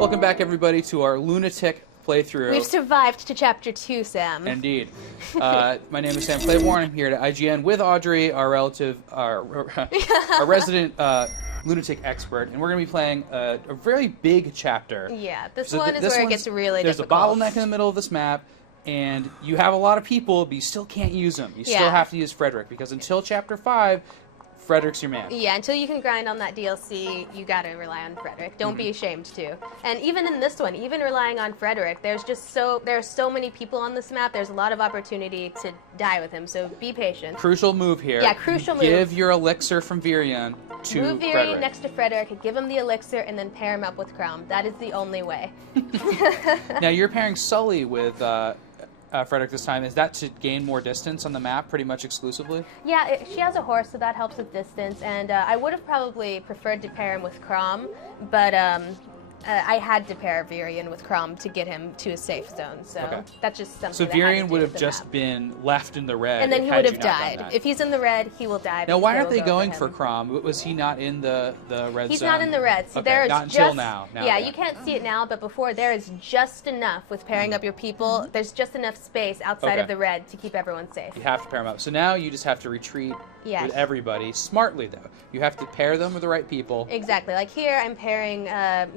Welcome back, everybody, to our Lunatic playthrough. We've survived to Chapter 2, Sam. Indeed. My name is Sam Claiborne. I'm here at IGN with Audrey, our resident Lunatic expert, and we're going to be playing a very big chapter. Yeah, this one is where it gets really difficult. There's a bottleneck in the middle of this map, and you have a lot of people, but you still can't use them. You still have to use Frederick, because until Chapter 5, Frederick's your man. Yeah, until you can grind on that DLC, you gotta rely on Frederick. Don't be ashamed to. And even in this one, even relying on Frederick, there are so many people on this map. There's a lot of opportunity to die with him. So be patient. Crucial move here. Yeah, crucial move. Give your elixir from Virion to Move Virion Frederick. next to Frederick, give him the elixir, and then pair him up with Crom. That is the only way. Now you're pairing Sully with Frederick this time. Is that to gain more distance on the map, pretty much exclusively? Yeah, she has a horse, so that helps with distance. And I would have probably preferred to pair him with Crom, but I had to pair Virion with Crom to get him to a safe zone. So that's just something. So Virion would have just been left in the red, and then he would have died. If he's in the red, he will die. Now, why aren't they going for Crom? Was he not in the red zone? He's not in the red. So there is not just, until now. Yeah, you can't see it now, but before there is just enough with pairing up your people. There's just enough space outside of the red to keep everyone safe. You have to pair them up. So now you just have to retreat with everybody smartly, though. You have to pair them with the right people. Exactly. Like here, I'm pairing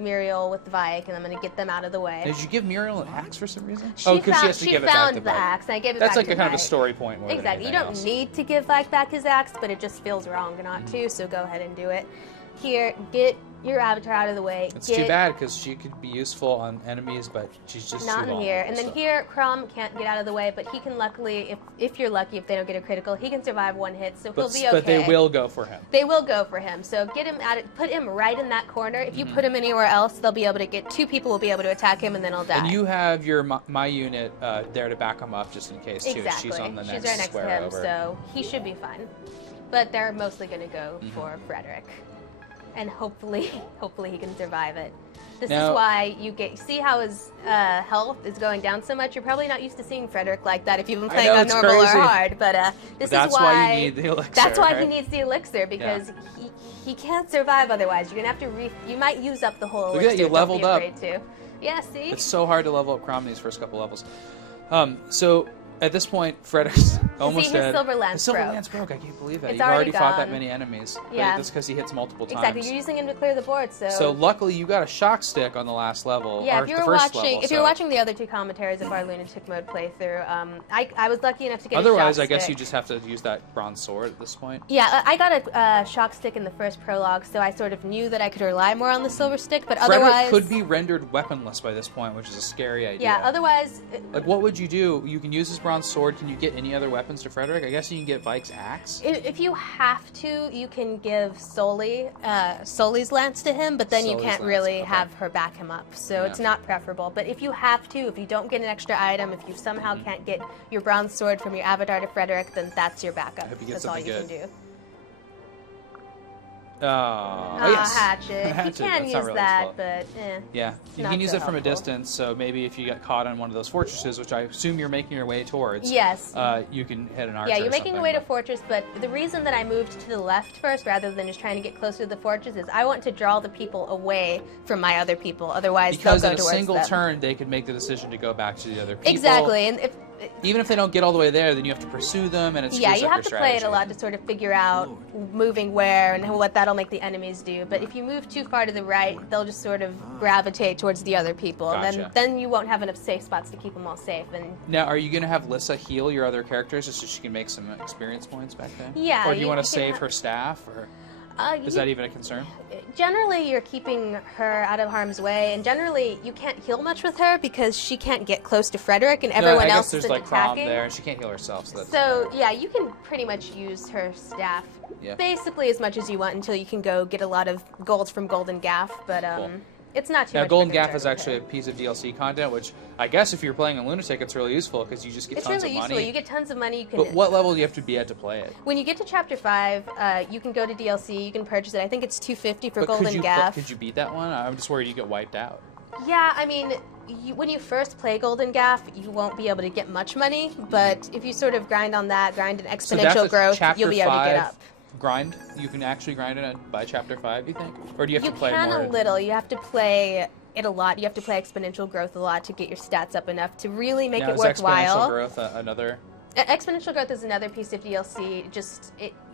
Muriel with Vike, and I'm going to get them out of the way. Did you give Muriel an axe for some reason? She has to give it back to Vike. Axe, and I gave it That's back like to kind of Vike. a story point more Exactly. You don't need to give Vike back his axe, but it just feels wrong not to, so go ahead and do it. Here, get your avatar out of the way. It's too bad, because she could be useful on enemies, but she's just not too in here. And then here, Crom can't get out of the way, but he can luckily, if you're lucky, if they don't get a critical, he can survive one hit, so he'll be okay. But they will go for him. They will go for him. So get him at it. Put him right in that corner. If you put him anywhere else, they'll be able to get two people will be able to attack him, and then he'll die. And you have your my unit there to back him up just in case too. Exactly. She's on the next right next to him, over. so he should be fine. But they're mostly going to go for Frederick. And hopefully he can survive it. This is why you see how his health is going down so much. You're probably not used to seeing Frederick like that if you've been playing on normal or hard. But that's why you need the elixir. That's why he needs the elixir, because he can't survive otherwise. You're gonna have to you might use up the whole elixir. Look at that, you leveled up. Yeah, see? It's so hard to level up Crom these first couple levels. So at this point, Frederick's almost dead. His silver lance broke. Silver lance broke. I can't believe that. It's You've already fought gone. that many enemies. Yeah. That's because he hits multiple times. Exactly. You're using him to clear the board. So luckily you got a shock stick on the last level. Yeah. Or If you the were first watching, level, if you were watching the other two commentaries of our Lunatic mode playthrough, I was lucky enough to get. Otherwise, a shock I guess stick. you just have to use that bronze sword at this point. Yeah, I got a shock stick in the first prologue, so I sort of knew that I could rely more on the silver stick. But Frederick otherwise, could be rendered weaponless by this point, which is a scary idea. Yeah. Otherwise, like, what would you do? You can use his bronze sword. Can you get any other weapons to Frederick? I guess you can get Vike's axe. If you have to, you can give Sully's lance to him, but then you can't really have her back him up, so it's not preferable. But if you have to, if you don't get an extra item, if you somehow can't get your bronze sword from your avatar to Frederick, then that's your backup. That's all you can do. Yes. Hatchet. You can use really that, but yeah, you can use it from a distance. So maybe if you get caught on one of those fortresses, which I assume you're making your way towards, yes, you can hit an archer. Yeah, you're making your way to fortress. But the reason that I moved to the left first, rather than just trying to get closer to the fortress, is I want to draw the people away from my other people. Otherwise, because they'll go in a towards single them. turn, they could make the decision to go back to the other people. Exactly, and even if they don't get all the way there, then you have to pursue them, and it's you have to play it a lot to sort of figure out moving where and what that'll make the enemies do. But if you move too far to the right, they'll just sort of gravitate towards the other people, and then you won't have enough safe spots to keep them all safe. And now, are you going to have Lissa heal your other characters just so she can make some experience points back then? Yeah. Or do you want to save her staff, or is that even a concern? Generally, you're keeping her out of harm's way, and generally, you can't heal much with her because she can't get close to Frederick, and everyone else is attacking. There's like Crom there, and she can't heal herself. So yeah, you can pretty much use her staff basically as much as you want until you can go get a lot of golds from Golden Gaff, but it's not too much. Now, Golden Gaff is actually a piece of DLC content, which I guess if you're playing on Lunatic, it's really useful because you just get tons of money. It's really useful. You get tons of money. But what level do you have to be at to play it? When you get to Chapter 5, you can go to DLC, you can purchase it. I think it's $250 for Golden Gaff. Could you beat that one? I'm just worried you get wiped out. Yeah, I mean, when you first play Golden Gaff, you won't be able to get much money, but if you sort of grind on that, grind an exponential growth, you'll be able to get up. Grind? You can actually grind it by Chapter 5, you think? Or do you have to play more? You can a little. You have to play it a lot. You have to play exponential growth a lot to get your stats up enough to really make now, it worthwhile. Exponential growth another? Exponential growth is another piece of DLC.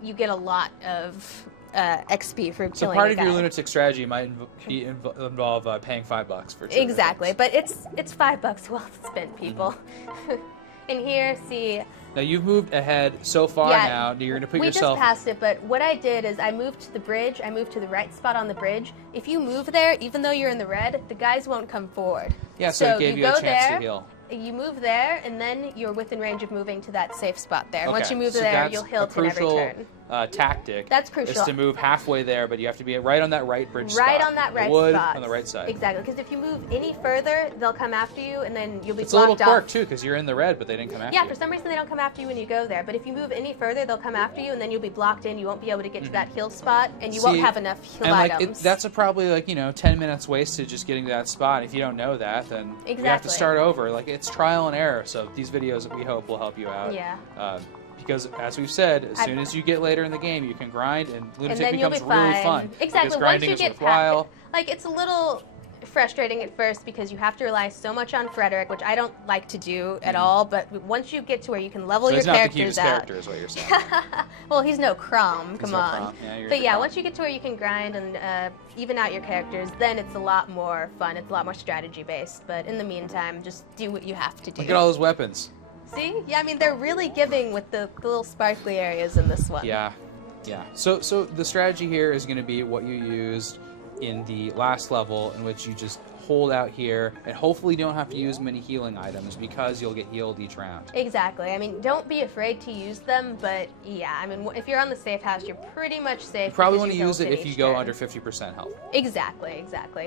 You get a lot of XP for killing a guy. So part of your lunatic strategy might involve paying $5 for 2 exactly, but it's $5 well spent, people. And here, see. Now you've moved ahead so far now. You're going to put yourself. We just passed it, but what I did is I moved to the bridge. I moved to the right spot on the bridge. If you move there, even though you're in the red, the guys won't come forward. Yeah, so it gave you a chance to heal. You move there, and then you're within range of moving to that safe spot there. Okay. Once you move there, you'll heal to every turn. Tactic. That's crucial. Is to move halfway there, but you have to be right on that right bridge spot. Right on that right wood spot. On the right side. Exactly, because if you move any further, they'll come after you, and then you'll be blocked off. It's a little quirk, too, because you're in the red, but they didn't come after you. Yeah, for some reason they don't come after you when you go there, but if you move any further, they'll come after you, and then you'll be blocked in. You won't be able to get to that heal spot, and you won't have enough heal items. That's probably 10 minutes wasted just getting to that spot. If you don't know that, then you have to start over. It's trial and error. So these videos, we hope, will help you out. Yeah. Because, as we've said, as soon as you get later in the game, you can grind, and Lunatic becomes be really fun. Exactly. Because grinding Once you is worthwhile. it's a little frustrating at first because you have to rely so much on Frederick, which I don't like to do at all. But once you get to where you can level your characters out, character is what you're saying. well, he's no Crom. Come on. Crom. Yeah, but yeah, once you get to where you can grind and even out your characters, then it's a lot more fun. It's a lot more strategy based. But in the meantime, just do what you have to do. Look at all those weapons. See? Yeah, I mean, they're really giving with the little sparkly areas in this one. Yeah. Yeah. So the strategy here is going to be what you used in the last level, in which you just hold out here and hopefully don't have to use many healing items because you'll get healed each round. Exactly. I mean, don't be afraid to use them, but yeah, I mean, if you're on the safe house, you're pretty much safe. You probably want to use it if you go under 50% health. Exactly.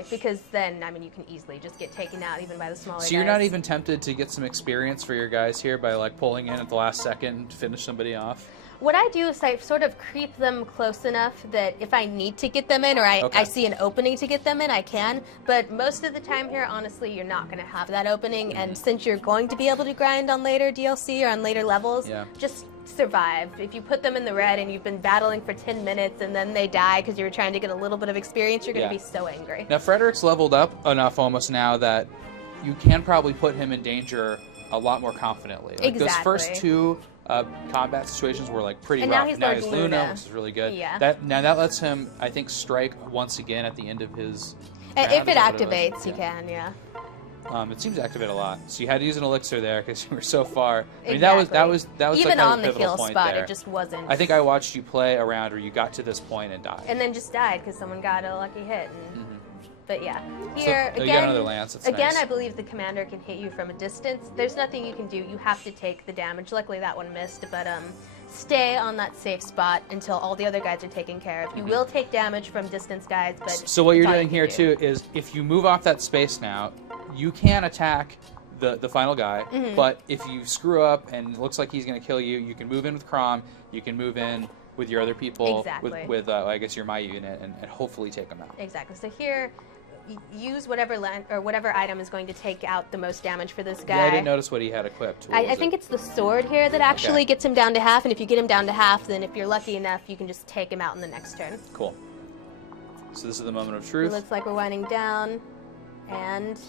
Because then, I mean, you can easily just get taken out even by the smaller guys. So you're not even tempted to get some experience for your guys here by pulling in at the last second to finish somebody off? What I do is I sort of creep them close enough that if I need to get them in or I see an opening to get them in, I can. But most of the time here, honestly, you're not going to have that opening. And since you're going to be able to grind on later DLC or on later levels, just survive. If you put them in the red and you've been battling for 10 minutes and then they die because you were trying to get a little bit of experience, you're going to be so angry. Now, Frederick's leveled up enough almost now that you can probably put him in danger a lot more confidently. Those first two combat situations were pretty rough. Now he's Luna, which is really good. Yeah. That lets him, I think, strike once again at the end of his round. If it activates, you can, yeah. It seems to activate a lot. So you had to use an elixir there because you were so far. I mean, exactly. that was even on the heal spot. There. It just wasn't. I think I watched you play a round where you got to this point and died. And then just died because someone got a lucky hit. And, But yeah, here so, again, you got another lance. That's again, nice. I believe the commander can hit you from a distance. There's nothing you can do. You have to take the damage. Luckily, that one missed, but stay on that safe spot until all the other guys are taken care of. You will take damage from distance guys, but so what you're doing here too is if you move off that space now, you can attack the final guy. But if you screw up and it looks like he's going to kill you, you can move in with Crom. You can move in with your other people, with I guess your my unit, and hopefully take them out. Exactly. So here, use whatever item is going to take out the most damage for this guy. Yeah, I didn't notice what he had equipped. I think it's the sword here that actually gets him down to half, and if you get him down to half, then if you're lucky enough, you can just take him out in the next turn. Cool. So this is the moment of truth. It looks like we're winding down, and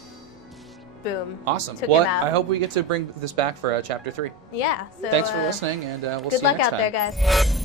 boom. Awesome. Well, I hope we get to bring this back for Chapter 3. Yeah. So thanks for listening, and we'll see you next time. Good luck out there, guys.